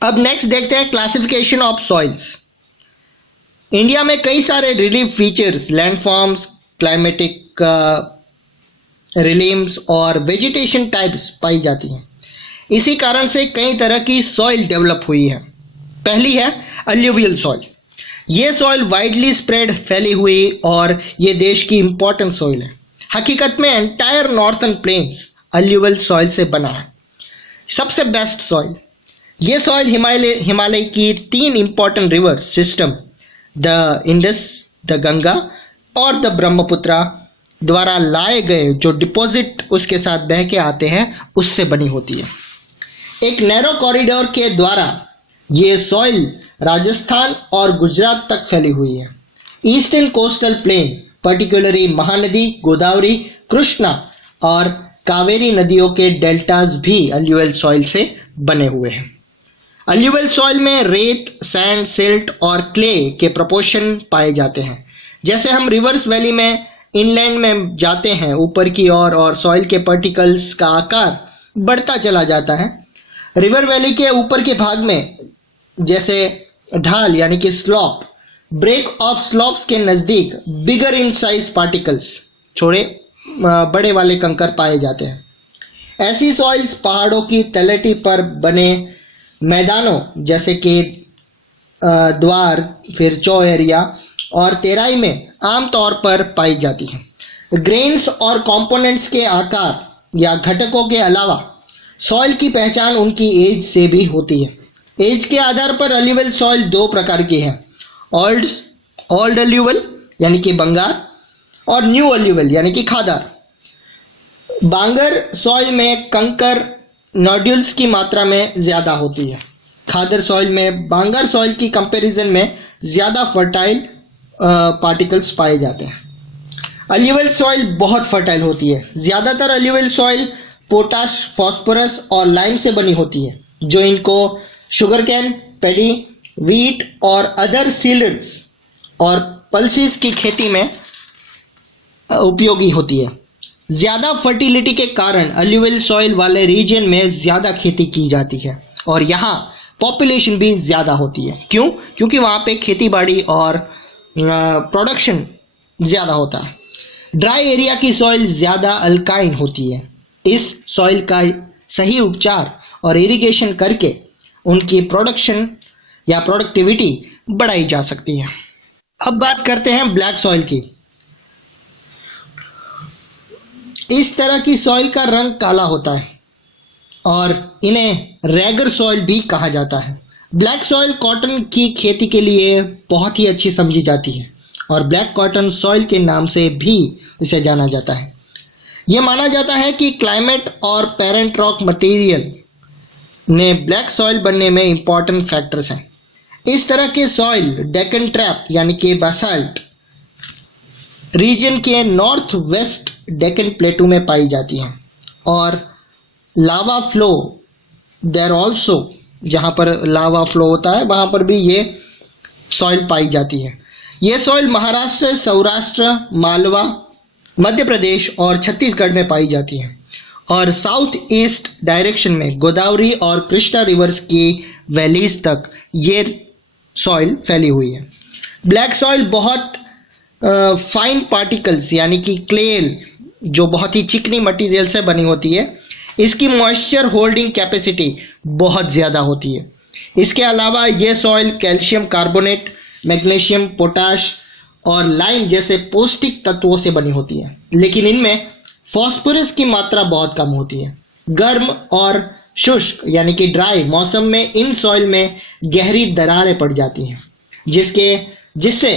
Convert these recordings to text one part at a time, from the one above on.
अब नेक्स्ट देखते हैं क्लासिफिकेशन ऑफ सॉइल्स। इंडिया में कई सारे रिलीफ फीचर्स, लैंडफॉर्म्स, क्लाइमेटिक रिलीम्स और वेजिटेशन टाइप्स पाई जाती हैं। इसी कारण से कई तरह की सॉइल डेवलप हुई है। पहली है अल्यूवियल सॉइल। ये सॉइल वाइडली स्प्रेड फैली हुई और ये देश की इंपॉर्टेंट सॉइल है। हकीकत में एंटायर नॉर्थर्न प्लेन्स अल्यूवियल सॉइल से बना है। सबसे बेस्ट सॉइल, ये सॉइल हिमालय की 3 important river system, the Indus, the Ganga और द ब्रह्मपुत्रा द्वारा लाए गए जो डिपॉजिट उसके साथ बह के आते हैं उससे बनी होती है। एक नैरो कॉरिडोर के द्वारा ये सॉइल राजस्थान और गुजरात तक फैली हुई है। Eastern coastal plain, particularly Mahanadi, Godavari, Krishna और कावेरी नदियों के डेल्टास भी अल्यूवियल सॉइल से बने हुए हैं। अल्यूवियल सॉइल में रेत, सैंड, सिल्ट और क्ले के प्रोपोर्शन पाए जाते हैं। जैसे हम रिवर्स वैली में इनलैंड में जाते हैं ऊपर की ओर और सॉइल के पार्टिकल्स का आकार बढ़ता चला जाता है। रिवर वैली के ऊपर के भाग में जैसे ढाल यानी कि स्लॉप, ब्रेक ऑफ स्लॉप्स के नज़दीक बिगर इन साइज पार्टिकल्स, बड़े वाले कंकर पाए जाते हैं। ऐसी सॉइल्स पहाड़ों की तलहटी पर बने मैदानों जैसे कि द्वार, फिर चौ एरिया और तेराई में आमतौर पर पाई जाती है। ग्रेन्स और कंपोनेंट्स के आकार या घटकों के अलावा सॉइल की पहचान उनकी एज से भी होती है। एज के आधार पर अल्यूवियल सॉइल 2 प्रकार की है, ओल्ड अल्यूवियल यानी कि बंगार और न्यू अल्यूवियल यानी कि खादार। बांगर सॉइल में कंकर नोड्यूल्स की मात्रा में ज़्यादा होती है। खादर सॉइल में बांगर सॉइल की कंपैरिजन में ज़्यादा फर्टाइल पार्टिकल्स पाए जाते हैं। अल्यूवियल सॉइल बहुत फर्टाइल होती है। ज़्यादातर अल्यूवियल सॉइल पोटाश, फास्फोरस और लाइम से बनी होती है जो इनको शुगर कैन, पैडी, वीट और अदर सीड्स और पल्सेस की खेती में उपयोगी होती है। ज़्यादा फर्टिलिटी के कारण अल्यूवियल सॉइल वाले रीजन में ज़्यादा खेती की जाती है और यहाँ पॉपुलेशन भी ज़्यादा होती है। क्यों? क्योंकि वहाँ पे खेती बाड़ी और प्रोडक्शन ज़्यादा होता है। ड्राई एरिया की सॉइल ज़्यादा अल्काइन होती है। इस सॉइल का सही उपचार और इरिगेशन करके उनकी प्रोडक्शन या प्रोडक्टिविटी बढ़ाई जा सकती है। अब बात करते हैं ब्लैक सॉइल की। इस तरह की सॉइल का रंग काला होता है और इन्हें रेगर सॉइल भी कहा जाता है। ब्लैक सॉइल कॉटन की खेती के लिए बहुत ही अच्छी समझी जाती है और ब्लैक कॉटन सॉइल के नाम से भी इसे जाना जाता है। यह माना जाता है कि क्लाइमेट और पेरेंट रॉक मटेरियल ने ब्लैक सॉइल बनने में इंपॉर्टेंट फैक्टर्स हैं। इस तरह के सॉइल डेक्कन ट्रैप यानी कि बासाल्ट रीजन के नॉर्थ वेस्ट डेक्कन प्लेटू में पाई जाती हैं और लावा फ्लो देयर ऑल्सो, जहाँ पर लावा फ्लो होता है वहाँ पर भी ये सॉइल पाई जाती है। ये सॉइल महाराष्ट्र, सौराष्ट्र, मालवा, मध्य प्रदेश और छत्तीसगढ़ में पाई जाती है और साउथ ईस्ट डायरेक्शन में गोदावरी और कृष्णा रिवर्स की वैलीज तक ये सॉइल फैली हुई है। ब्लैक सॉइल बहुत फाइन पार्टिकल्स यानी कि क्लेल जो बहुत ही चिकनी मटेरियल से बनी होती है, इसकी मॉइस्चर होल्डिंग कैपेसिटी बहुत ज़्यादा होती है। इसके अलावा ये soil calcium carbonate, magnesium, potash और लाइम जैसे पौष्टिक तत्वों से बनी होती है, लेकिन इनमें फास्फोरस की मात्रा बहुत कम होती है। गर्म और शुष्क यानी कि ड्राई मौसम में इन सॉइल में गहरी दरारें पड़ जाती हैं जिससे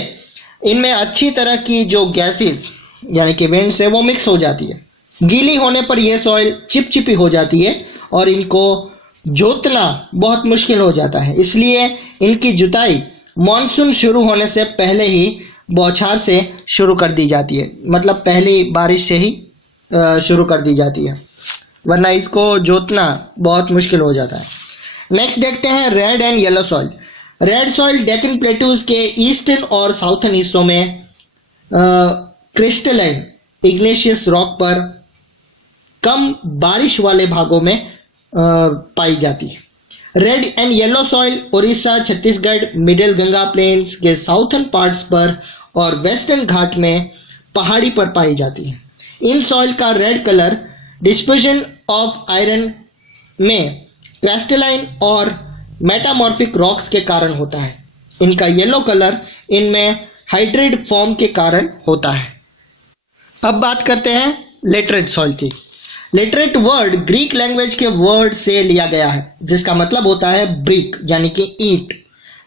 इनमें अच्छी तरह की जो गैसेस यानी कि वेंट से वो मिक्स हो जाती है। गीली होने पर यह सॉइल चिपचिपी हो जाती है और इनको जोतना बहुत मुश्किल हो जाता है। इसलिए इनकी जुताई मॉनसून शुरू होने से पहले ही बौछार से शुरू कर दी जाती है, मतलब पहली बारिश से ही शुरू कर दी जाती है, वरना इसको जोतना बहुत मुश्किल हो जाता है। नेक्स्ट देखते हैं red and yellow soil. Red soil Deccan plateaus के ईस्टर्न और साउथर्न हिस्सों में क्रिस्टलाइन इग्नेशियस रॉक पर कम बारिश वाले भागों में पाई जाती है। Red and yellow soil Orissa, Chhattisgarh, middle Ganga plains के साउथर्न पार्ट्स पर और वेस्टर्न घाट में पहाड़ी पर पाई जाती है। इन सॉइल का red colour dispersion of iron में क्रिस्टलाइन और मेटामॉर्फिक रॉक्स के कारण होता है। इनका येलो कलर इनमें हाइड्रेट फॉर्म के कारण होता है। अब बात करते हैं लेटरेट सॉइल की। लेटरेट वर्ड ग्रीक लैंग्वेज के वर्ड से लिया गया है जिसका मतलब होता है ब्रिक यानी कि ईंट।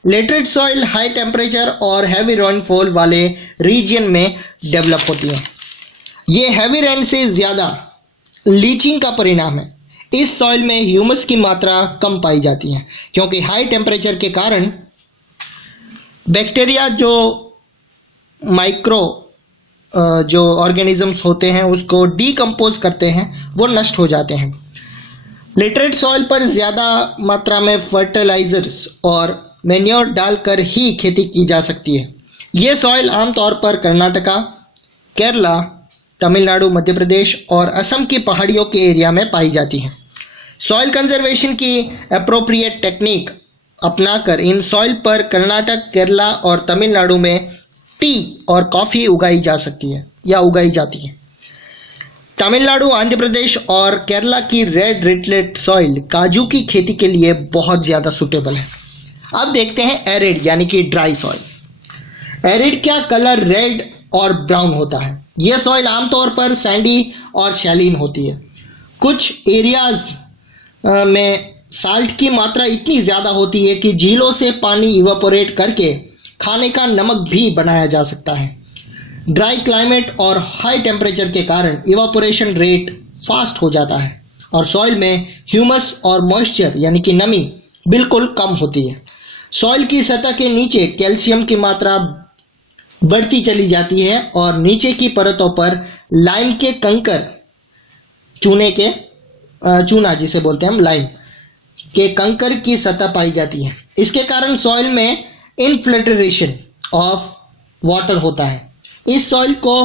लेटरेट सॉइल हाई टेम्परेचर और हैवी रेनफॉल वाले रीजन में डेवलप होती है। ये हैवी रेन से ज़्यादा लीचिंग का परिणाम है। इस सॉइल में ह्यूमस की मात्रा कम पाई जाती है क्योंकि हाई टेम्परेचर के कारण बैक्टीरिया जो माइक्रो जो ऑर्गेनिजम्स होते हैं उसको डीकम्पोज करते हैं, वो नष्ट हो जाते हैं। लिटरेट सॉइल पर ज़्यादा मात्रा में फर्टिलाइजर्स और मैन्योर डालकर ही खेती की जा सकती है। ये सॉइल आमतौर पर कर्नाटका, केरला, तमिलनाडु, मध्य प्रदेश और असम की पहाड़ियों के एरिया में पाई जाती है। सॉइल कंजर्वेशन की अप्रोप्रिएट टेक्निक अपनाकर इन सॉइल पर कर्नाटक, केरला और तमिलनाडु में टी और कॉफ़ी उगाई जा सकती है या उगाई जाती है। तमिलनाडु, आंध्र प्रदेश और केरला की रेड रिटलेट सॉइल काजू की खेती के लिए बहुत ज़्यादा सूटेबल है। अब देखते हैं एरिड यानी कि ड्राई सॉइल। एरिड का कलर रेड और ब्राउन होता है। यह सॉइल आमतौर पर सैंडी और शैलीन होती है। कुछ एरियाज में साल्ट की मात्रा इतनी ज़्यादा होती है कि झीलों से पानी इवापोरेट करके खाने का नमक भी बनाया जा सकता है। ड्राई क्लाइमेट और हाई टेम्परेचर के कारण इवापोरेशन रेट फास्ट हो जाता है और सॉइल में ह्यूमस और मॉइस्चर यानी कि नमी बिल्कुल कम होती है। सॉइल की सतह के नीचे कैल्शियम की मात्रा बढ़ती चली जाती है और नीचे की परतों पर लाइम के कंकर, चूना जिसे बोलते हैं हम, लाइम के कंकर की सतह पाई जाती है। इसके कारण सॉइल में इनफिल्ट्रेशन ऑफ वाटर होता है। इस सॉइल को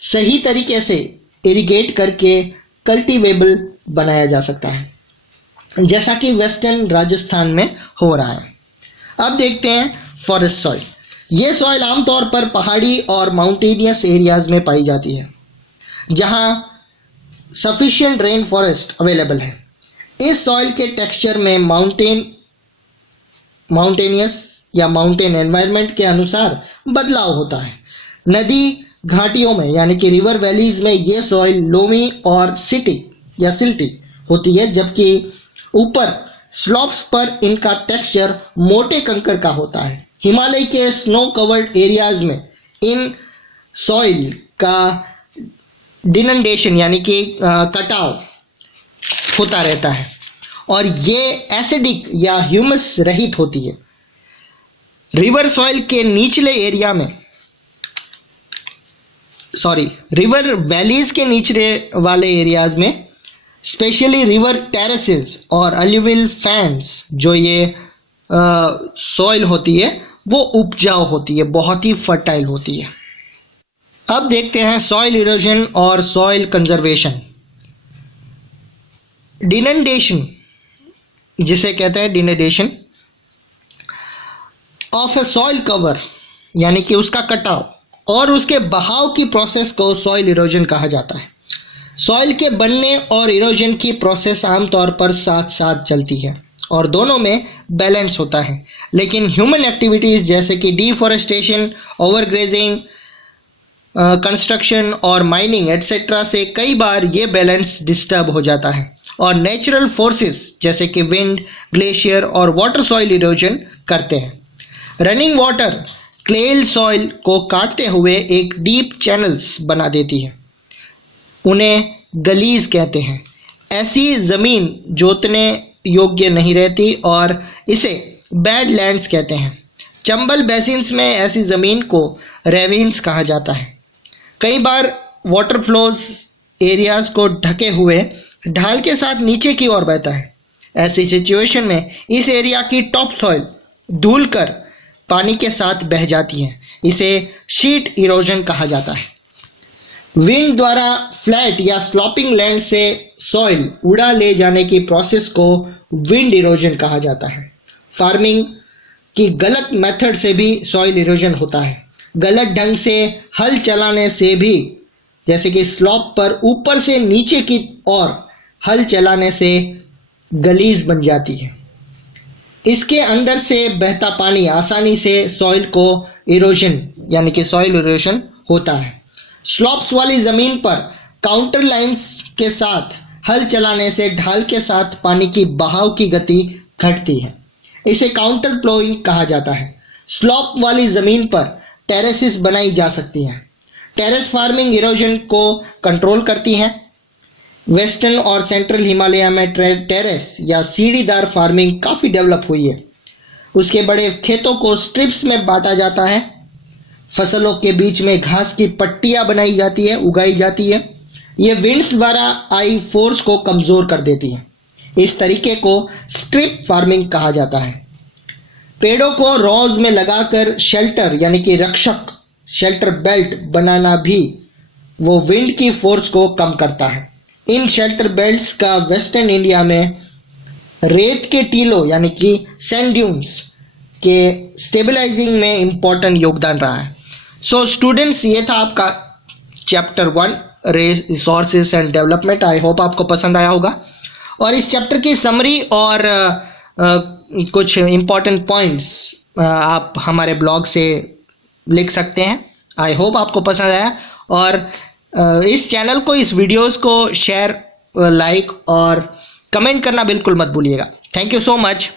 सही तरीके से इरिगेट करके कल्टीवेबल बनाया जा सकता है जैसा कि वेस्टर्न राजस्थान में हो रहा है। अब देखते हैं फॉरेस्ट सॉइल। ये सॉइल आमतौर पर पहाड़ी और माउंटेनियस एरियाज में पाई जाती है जहां सफिशिएंट रेन फॉरेस्ट अवेलेबल है। इस सॉइल के टेक्सचर में माउंटेनियस या माउंटेन एनवायरनमेंट के अनुसार बदलाव होता है। नदी घाटियों में यानी कि रिवर वैलीज में ये सॉइल लोमी और सिल्टी होती है, जबकि ऊपर स्लोप्स पर इनका टेक्सचर मोटे कंकर का होता है। हिमालय के स्नो कवर्ड एरियाज में इन सॉइल का डिनंडेशन यानी कि कटाव होता रहता है और ये एसिडिक या ह्यूमस रहित होती है। रिवर वैलीज के निचले वाले एरियाज में स्पेशली रिवर टेरेसेस और अलुवियल फैंस जो ये सॉइल होती है वो उपजाऊ होती है, बहुत ही फर्टाइल होती है। अब देखते हैं सॉइल इरोजन और सॉइल कंजर्वेशन। डिनंडेशन जिसे कहते हैं डिनंडेशन ऑफ ए सॉइल कवर यानी कि उसका कटाव और उसके बहाव की प्रोसेस को सॉइल इरोजन कहा जाता है। सॉइल के बनने और इरोजन की प्रोसेस आमतौर पर साथ साथ चलती है और दोनों में बैलेंस होता है, लेकिन ह्यूमन एक्टिविटीज़ जैसे कि डिफॉरेस्टेशन, ओवरग्रेजिंग, कंस्ट्रक्शन और माइनिंग एटसेट्रा से कई बार ये बैलेंस डिस्टर्ब हो जाता है और नेचुरल फोर्सेस जैसे कि विंड, ग्लेशियर और वाटर सॉइल इरोजन करते हैं। रनिंग वाटर क्लेल सॉइल को काटते हुए एक डीप चैनल्स बना देती है, उन्हें गलीज कहते हैं। ऐसी ज़मीन जोतने योग्य नहीं रहती और इसे बैड लैंड्स कहते हैं। चंबल बेसिन्स में ऐसी ज़मीन को रेविन्स कहा जाता है। कई बार वाटर फ्लोज एरियाज को ढके हुए ढाल के साथ नीचे की ओर बहता है। ऐसी सिचुएशन में इस एरिया की टॉप सॉइल धुल कर पानी के साथ बह जाती है। इसे शीट इरोजन कहा जाता है। विंड द्वारा फ्लैट या स्लॉपिंग लैंड से सॉइल उड़ा ले जाने की प्रोसेस को विंड इरोजन कहा जाता है। फार्मिंग की गलत मेथड से भी सॉइल इरोजन होता है। गलत ढंग से हल चलाने से भी, जैसे कि स्लॉप पर ऊपर से नीचे की ओर हल चलाने से गलीज बन जाती है। इसके अंदर से बहता पानी आसानी से सॉइल को इरोजन यानी कि सॉइल इरोजन होता है। स्लॉप्स वाली ज़मीन पर काउंटर लाइंस के साथ हल चलाने से ढाल के साथ पानी की बहाव की गति घटती है। इसे काउंटर प्लोइंग कहा जाता है। स्लॉप वाली ज़मीन पर टेरेसेस बनाई जा सकती हैं। टेरेस फार्मिंग इरोजन को कंट्रोल करती है। वेस्टर्न और सेंट्रल हिमालय में टेरेस या सीढ़ीदार फार्मिंग काफ़ी डेवलप हुई है। उसके बड़े खेतों को स्ट्रिप्स में बांटा जाता है। फसलों के बीच में घास की पट्टियां बनाई जाती है, उगाई जाती है। ये विंड्स द्वारा आई फोर्स को कमज़ोर कर देती है। इस तरीके को स्ट्रिप फार्मिंग कहा जाता है। पेड़ों को रोज में लगाकर शेल्टर यानी कि रक्षक शेल्टर बेल्ट बनाना भी वो विंड की फोर्स को कम करता है। इन शेल्टर बेल्ट्स का वेस्टर्न इंडिया में रेत के टीलों यानी कि सैंड ड्यून्स के स्टेबलाइजिंग में इम्पोर्टेंट योगदान रहा है। सो स्टूडेंट्स, ये था आपका chapter 1 resources and development. I hope आपको पसंद आया होगा और इस चैप्टर की समरी और कुछ इम्पोर्टेंट पॉइंट्स आप हमारे ब्लॉग से लिख सकते हैं। आई होप आपको पसंद आया और इस चैनल को, इस वीडियोस को शेयर, लाइक और कमेंट करना बिल्कुल मत भूलिएगा। Thank you so much.